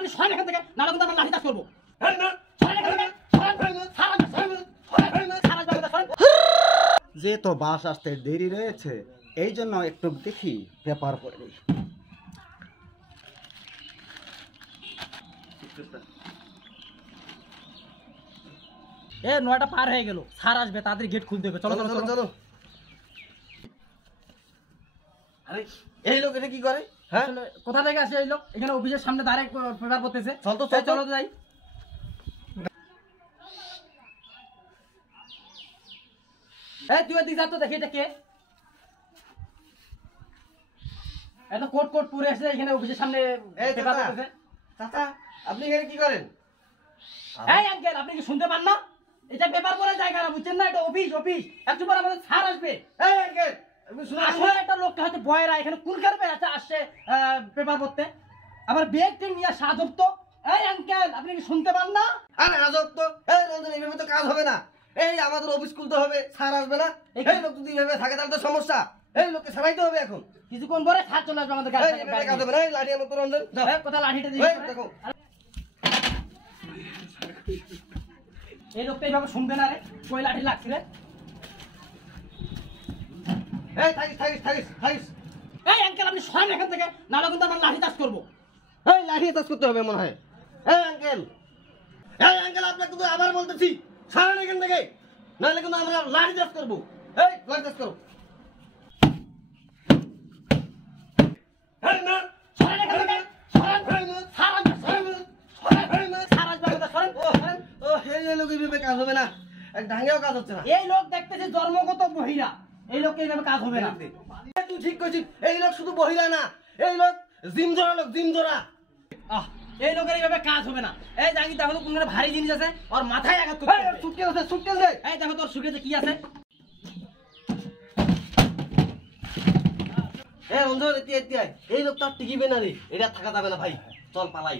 আপনি সরেন এখান থেকে, নাহলে কিন্তু আমরা লাঠি চাষ করবো। যে তো বাস আসতে দেরি রয়েছে, এই জন্য একটু দেখি পেপার পড়ে দিই। এ 9টা পার হয়ে গেল, স্যার আসবে, তাড়াতাড়ি গেট খুলতে হবে। চলো চলো চলো চলো। আরে এই লোক এটা কি করে? হ্যাঁ, কোথা থেকে আসে এই লোক? এখানে অফিসের সামনে দাঁড়িয়ে পেপার পড়তেছে। চল তো চলো তো যাই। এই তুই এদিকে যা তো, দেখি এটা কে। এত কোট কোট পরে আসে এখানে অফিসের সামনে পেপার পড়তেছে। চাচা আপনি এখানে কি করেন? এই আঙ্কেল, আপনি কি শুনতে পান না? এটা পেপার পড়ার জায়গা না, বুঝছেন না? এটা অফিস, অফিস। একটু পর আমাদের স্যার আসবে। এই আঙ্কেল আপনি শুনুন, আসলে একটা লোকটা হয়তো বয়রা এখানে কোন কারণে আসছে পেপার পড়তে, আবার ব্যাগ টেক নিয়ে সাজব তো। এই আঙ্কেল, আপনি কি শুনতে পান না? আরে আজব তো। এই রঞ্জন, এইভাবে তো কাজ হবে না। এই আমাদের অফিস খুলতে হবে, স্যার আসবে না। এই লোক যদি এইভাবে থাকে তাহলে তো সমস্যা। এই লোককে ছাড়াইতে হবে এখন। কিছুক্ষণ পরে স্যার চলে আসবে আমাদের কাছে। এই এইভাবে কাজ হবে না। এই লাঠি আমার তো রঞ্জন যাও। কোথায় লাঠিটা দিয়ে? এই দেখো, এই লোকটা এইভাবে শুনবে না রে, কই লাঠি লাগছে রে। এই থাকিস থাকিস থাকিস থাকিস। এই আঙ্কেল, আপনি সরেন এখান থেকে, নাহলে কিন্তু আমরা লাঠি চাষ করবো। এই লাঠি চাষ করতে হবে মনে হয়। এই আঙ্কেল, এই আঙ্কেল আপনাকে তো আবার বলতেছি, ছাড়েন এখান থেকে, নাহলে কিন্তু আমরা লাঠি চাষ করবো। এই লাঠি চাষ করো। এই না, সরেন এখান থেকে, সরেন। স্যার আসবে, সরেন। স্যার আসবে আমাদের, সরেন। ও এই লোক এইভাবে কাজ হবে না, এক ঢাঙ্গেও কাজ হচ্ছে না। এই লোক দেখতেছে জন্মগত বহিরা, এই লোককে এইভাবে কাজ হবে না। তুই ঠিক করছিস, এই লোক শুধু বহিরা না, এই লোক জিম জোড়া লোক, জিম জোড়া। এই লোকের এইভাবে কাজ হবে না। এই জানি দেখো তো কোন ভারী জিনিস আছে, ওর মাথায় আঘাত করতে হবে। সুটকেস আছে, সুটকেস দে। এই দেখো তোর সুকেছে কি আছে। এই বন্ধু, এই লোক তো আর টিকিবে না রে, এটা থাকা যাবে না ভাই, চল পালাই।